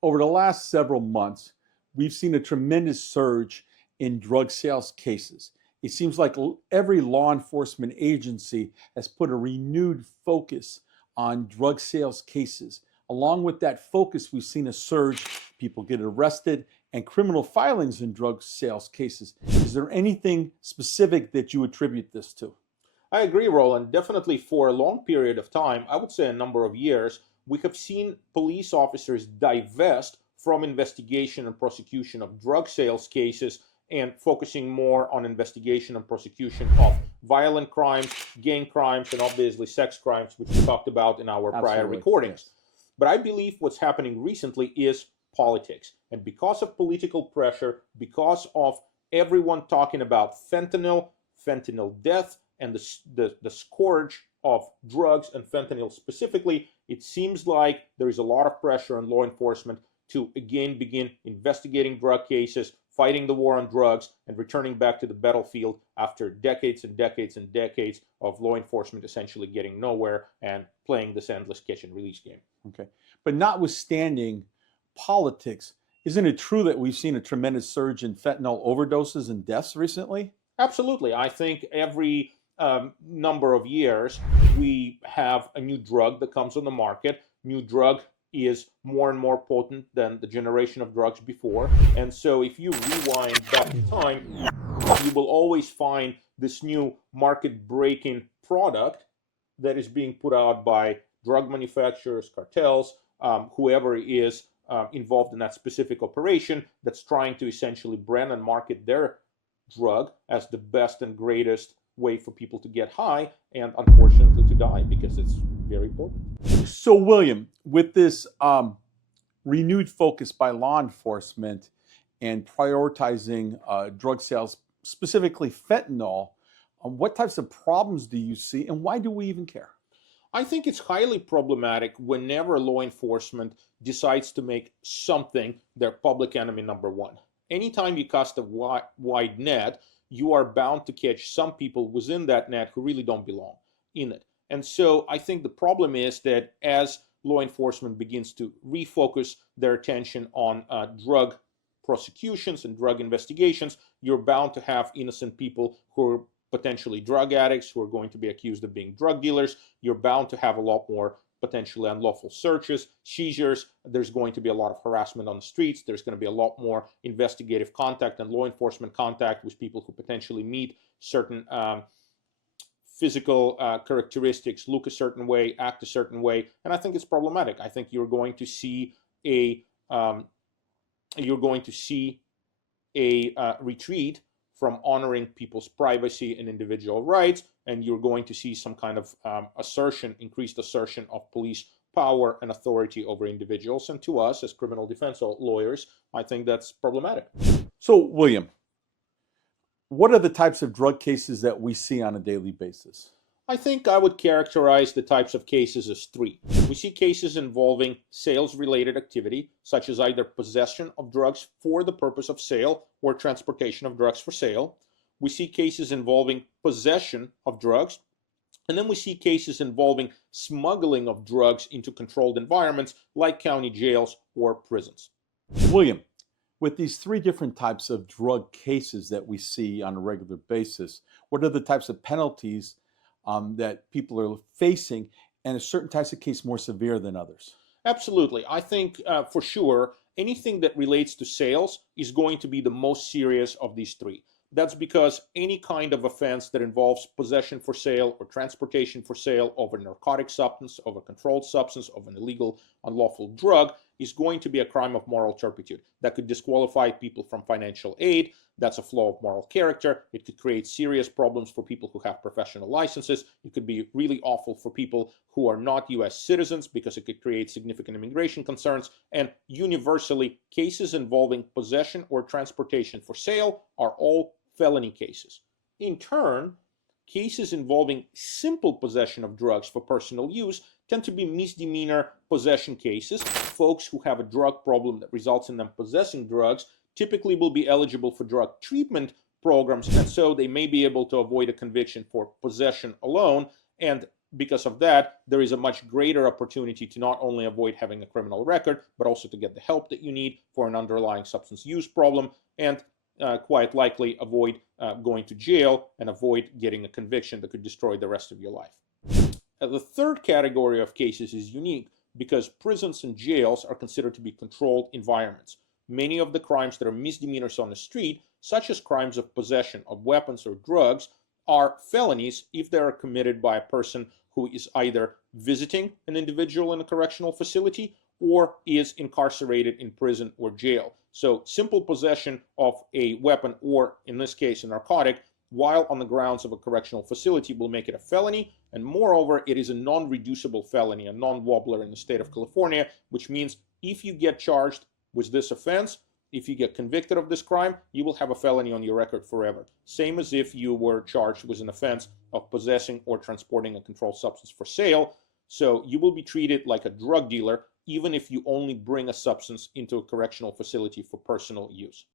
Over the last several months, we've seen a tremendous surge in drug sales cases. It seems like every law enforcement agency has put a renewed focus on drug sales cases. Along with that focus, we've seen a surge, people get arrested, and criminal filings in drug sales cases. Is there anything specific that you attribute this to? I agree, Roland. Definitely for a long period of time, I would say a number of years, we have seen police officers divest from investigation and prosecution of drug sales cases and focusing more on investigation and prosecution of violent crimes, gang crimes, and obviously sex crimes, which we talked about in our prior Absolutely. recordings. Yes. But I believe what's happening recently is politics. And because of political pressure, because of everyone talking about fentanyl, fentanyl death, and the scourge of drugs and fentanyl specifically, it seems like there is a lot of pressure on law enforcement to again begin investigating drug cases, fighting the war on drugs, and returning back to the battlefield after decades and decades and decades of law enforcement essentially getting nowhere and playing this endless catch and release game. Okay. But notwithstanding politics, isn't it true that we've seen a tremendous surge in fentanyl overdoses and deaths recently? Absolutely. I think every number of years we have a new drug that comes on the market. New drug is more and more potent than the generation of drugs before. And so if you rewind back in time, you will always find this new market-breaking product that is being put out by drug manufacturers, cartels, whoever is involved in that specific operation that's trying to essentially brand and market their drug as the best and greatest way for people to get high and unfortunately to die because it's very potent. So, William, with this renewed focus by law enforcement and prioritizing drug sales, specifically fentanyl, what types of problems do you see and why do we even care? I think it's highly problematic whenever law enforcement decides to make something their public enemy number one. Anytime you cast a wide net, you are bound to catch some people within that net who really don't belong in it. And so I think the problem is that as law enforcement begins to refocus their attention on drug prosecutions and drug investigations, you're bound to have innocent people who are potentially drug addicts who are going to be accused of being drug dealers. You're bound to have a lot more potentially unlawful searches, seizures. There's going to be a lot of harassment on the streets. There's going to be a lot more investigative contact and law enforcement contact with people who potentially meet certain physical characteristics, look a certain way, act a certain way, and I think it's problematic. I think you're going to see a retreat from honoring people's privacy and individual rights, and you're going to see some kind of increased assertion of police power and authority over individuals. And to us, as criminal defense lawyers, I think that's problematic. So, William, what are the types of drug cases that we see on a daily basis? I think I would characterize the types of cases as three. We see cases involving sales-related activity, such as either possession of drugs for the purpose of sale or transportation of drugs for sale. We see cases involving possession of drugs. And then we see cases involving smuggling of drugs into controlled environments like county jails or prisons. William, with these three different types of drug cases that we see on a regular basis, what are the types of penalties that people are facing, and are certain types of cases more severe than others? Absolutely. I think for sure, anything that relates to sales is going to be the most serious of these three. That's because any kind of offense that involves possession for sale or transportation for sale of a narcotic substance, of a controlled substance, of an illegal, unlawful drug is going to be a crime of moral turpitude. That could disqualify people from financial aid. That's a flaw of moral character. It could create serious problems for people who have professional licenses. It could be really awful for people who are not US citizens because it could create significant immigration concerns. And universally, cases involving possession or transportation for sale are all felony cases. In turn, cases involving simple possession of drugs for personal use tend to be misdemeanor possession cases. Folks who have a drug problem that results in them possessing drugs typically will be eligible for drug treatment programs, and so they may be able to avoid a conviction for possession alone. And because of that, there is a much greater opportunity to not only avoid having a criminal record, but also to get the help that you need for an underlying substance use problem, and quite likely avoid going to jail and avoid getting a conviction that could destroy the rest of your life. The third category of cases is unique because prisons and jails are considered to be controlled environments. Many of the crimes that are misdemeanors on the street, such as crimes of possession of weapons or drugs, are felonies if they are committed by a person who is either visiting an individual in a correctional facility or is incarcerated in prison or jail. So simple possession of a weapon, or in this case a narcotic, while on the grounds of a correctional facility will make it a felony, and moreover it is a non-reducible felony, a non-wobbler in the state of California, which means if you get charged with this offense, if you get convicted of this crime, you will have a felony on your record forever. Same as if you were charged with an offense of possessing or transporting a controlled substance for sale. So you will be treated like a drug dealer even if you only bring a substance into a correctional facility for personal use.